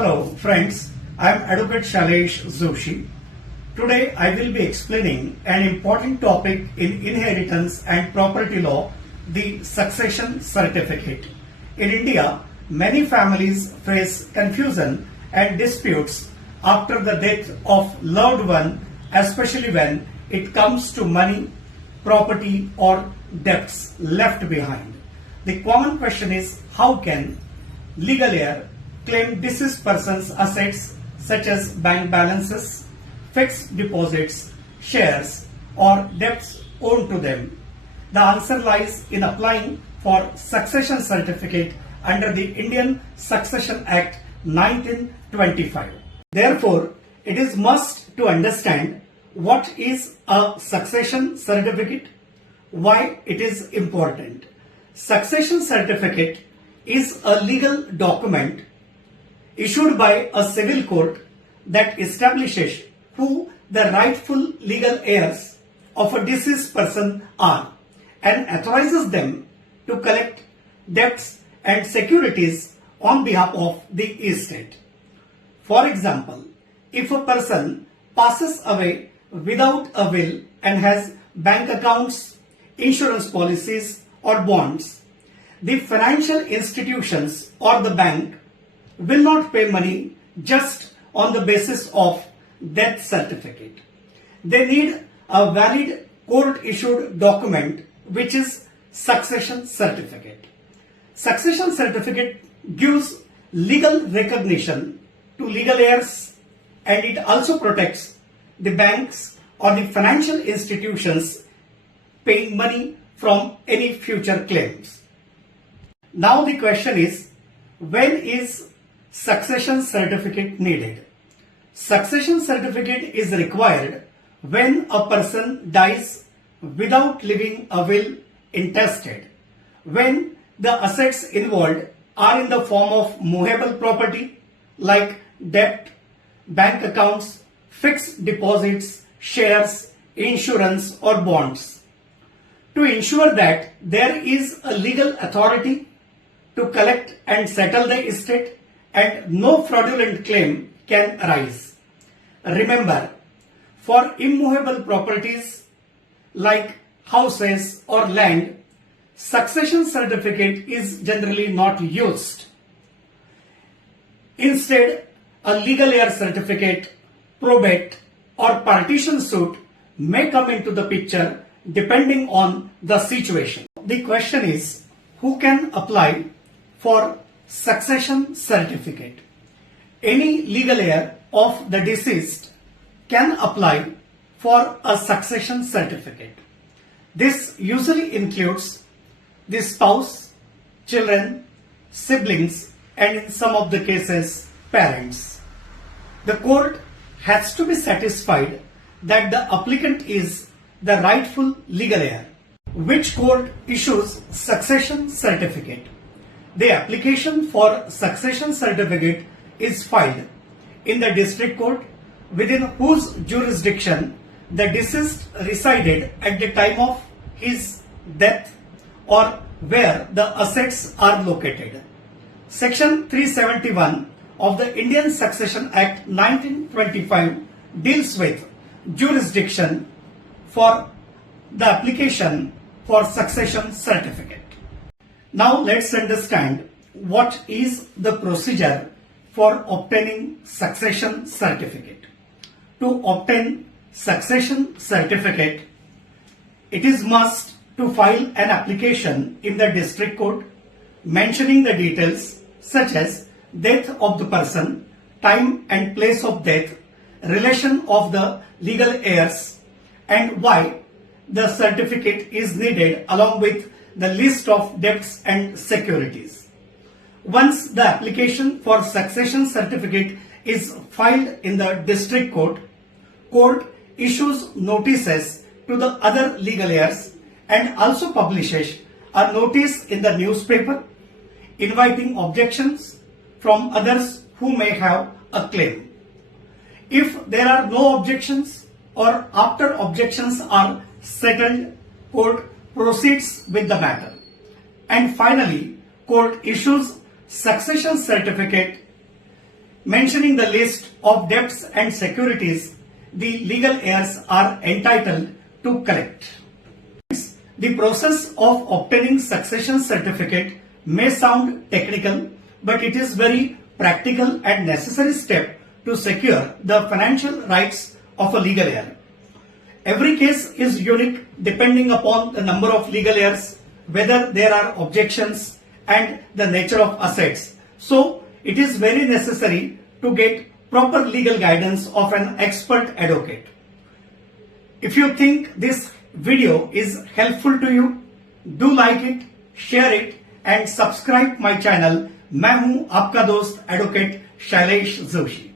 Hello friends, I am Advocate Shailesh Joshi. Today I will be explaining an important topic in inheritance and property law, the succession certificate. In India, many families face confusion and disputes after the death of loved one, especially when it comes to money, property or debts left behind. The common question is, how can legal heir claim deceased person's assets such as bank balances, fixed deposits, shares or debts owed to them? The answer lies in applying for succession certificate under the Indian Succession Act 1925. Therefore, it is must to understand what is a succession certificate, why it is important. Succession certificate is a legal document issued by a civil court that establishes who the rightful legal heirs of a deceased person are and authorizes them to collect debts and securities on behalf of the estate. For example, if a person passes away without a will and has bank accounts, insurance policies or bonds, the financial institutions or the bank will not pay money just on the basis of death certificate. They need a valid court-issued document which is succession certificate. Succession certificate gives legal recognition to legal heirs and it also protects the banks or the financial institutions paying money from any future claims. Now the question is, when is succession certificate needed? Succession certificate is required when a person dies without leaving a will intestate, when the assets involved are in the form of movable property like debt, bank accounts, fixed deposits, shares, insurance or bonds. To ensure that there is a legal authority to collect and settle the estate and no fraudulent claim can arise. Remember, for immovable properties like houses or land, succession certificate is generally not used. Instead, a legal heir certificate, probate or partition suit may come into the picture depending on the situation. The question is, who can apply for succession certificate? Any legal heir of the deceased can apply for a succession certificate. This usually includes the spouse, children, siblings, and in some of the cases, parents. The court has to be satisfied that the applicant is the rightful legal heir. Which court issues succession certificate? The application for succession certificate is filed in the district court within whose jurisdiction the deceased resided at the time of his death or where the assets are located. Section 371 of the Indian Succession Act 1925 deals with jurisdiction for the application for succession certificate. Now let's understand what is the procedure for obtaining succession certificate. To obtain succession certificate, it is must to file an application in the district court mentioning the details such as death of the person, time and place of death, relation of the legal heirs, and why the certificate is needed along with the list of debts and securities. Once the application for succession certificate is filed in the district court, court issues notices to the other legal heirs and also publishes a notice in the newspaper inviting objections from others who may have a claim. If there are no objections or after objections are settled, court proceeds with the matter. And finally, court issues succession certificate mentioning the list of debts and securities the legal heirs are entitled to collect. The process of obtaining succession certificate may sound technical, but it is very practical and necessary step to secure the financial rights of a legal heir. Every case is unique depending upon the number of legal heirs, whether there are objections and the nature of assets. So it is very necessary to get proper legal guidance of an expert advocate. If you think this video is helpful to you, do like it, share it and subscribe my channel. मैं हूं आपका दोस्त advocate Shailesh Joshi.